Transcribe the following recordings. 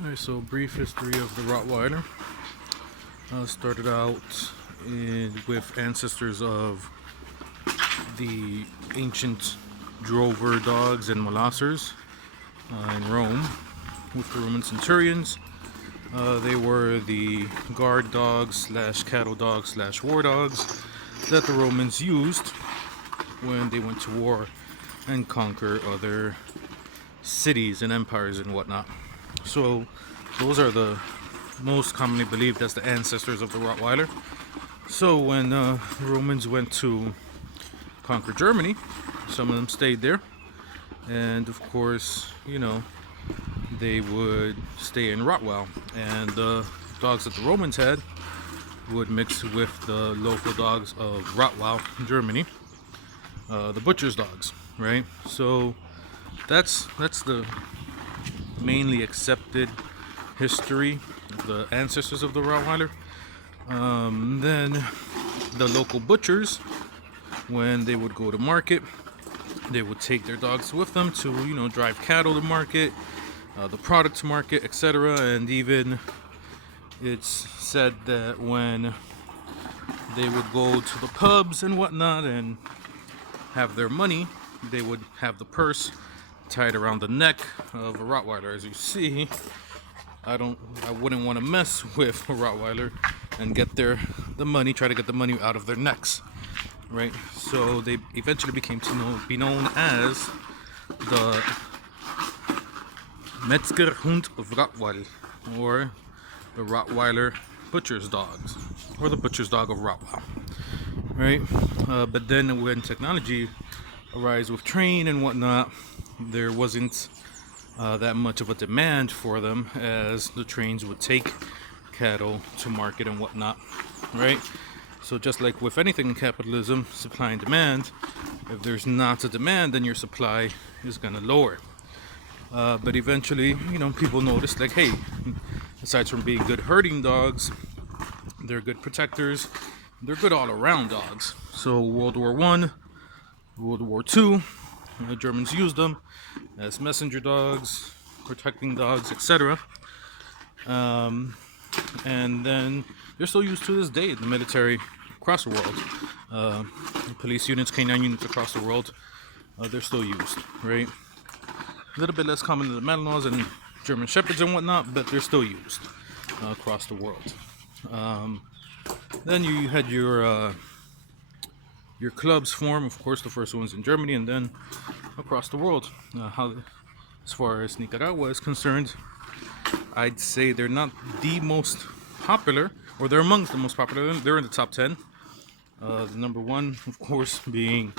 Alright, so brief history of the Rottweiler. Started out with ancestors of the ancient drover dogs and molossers in Rome with the Roman centurions. They were the guard dogs slash cattle dogs slash war dogs that the Romans used when they went to war and conquer other cities and empires and whatnot. So those are the most commonly believed as the ancestors of the Rottweiler. So when the Romans went to conquer Germany, some of them stayed there, and of course, they would stay in Rottweil, and the dogs that the Romans had would mix with the local dogs of Rottweil, Germany, the butcher's dogs, right? So that's the mainly accepted history of the ancestors of the Rottweiler. Then the local butchers, when they would go to market, they would take their dogs with them to drive cattle to market, the product to market, etc. And even it's said that when they would go to the pubs and whatnot and have their money, they would have the purse tied around the neck of a Rottweiler. As you see, I wouldn't want to mess with a Rottweiler and try to get the money out of their necks, right? So they eventually became to be known as the Metzgerhund of Rottweil, or the Rottweiler butcher's dogs, or the butcher's dog of Rottweil, right? But then when technology arose with train and whatnot, there wasn't that much of a demand for them, as the trains would take cattle to market and whatnot, right? So just like with anything in capitalism, supply and demand, if there's not a demand, then your supply is gonna lower. But eventually, people noticed, like, hey, aside from being good herding dogs, they're good protectors, they're good all-around dogs. So World War I, World War II, the Germans used them as messenger dogs, protecting dogs, etc. And then they're still used to this day in the military across the world. Police units, canine units across the world, they're still used, right? A little bit less common than the Malinois and German Shepherds and whatnot, but they're still used across the world. Then you had your clubs form, of course, the first ones in Germany, and then across the world. As far as Nicaragua is concerned, I'd say they're not the most popular, or they're amongst the most popular. They're in the top 10. The number one, of course, being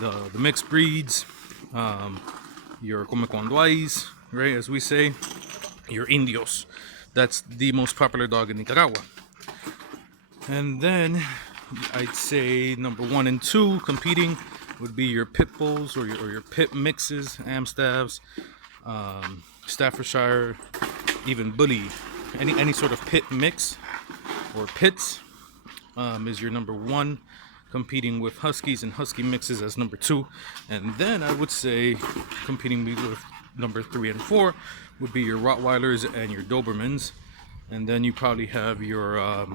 the mixed breeds, your Comeconduais, right, as we say, your Indios. That's the most popular dog in Nicaragua. And then I'd say number 1 and 2 competing would be your pit bulls, or your pit mixes, Amstaffs, Staffordshire, even bully. Any sort of pit mix or pits is your number 1, competing with huskies and husky mixes as number 2. And then I would say competing with number 3 and 4 would be your Rottweilers and your Dobermans. And then you probably have your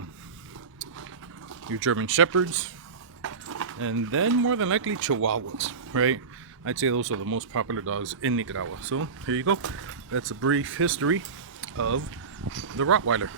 German Shepherds, and then more than likely Chihuahuas, right? I'd say those are the most popular dogs in Nicaragua. So here you go. That's a brief history of the Rottweiler.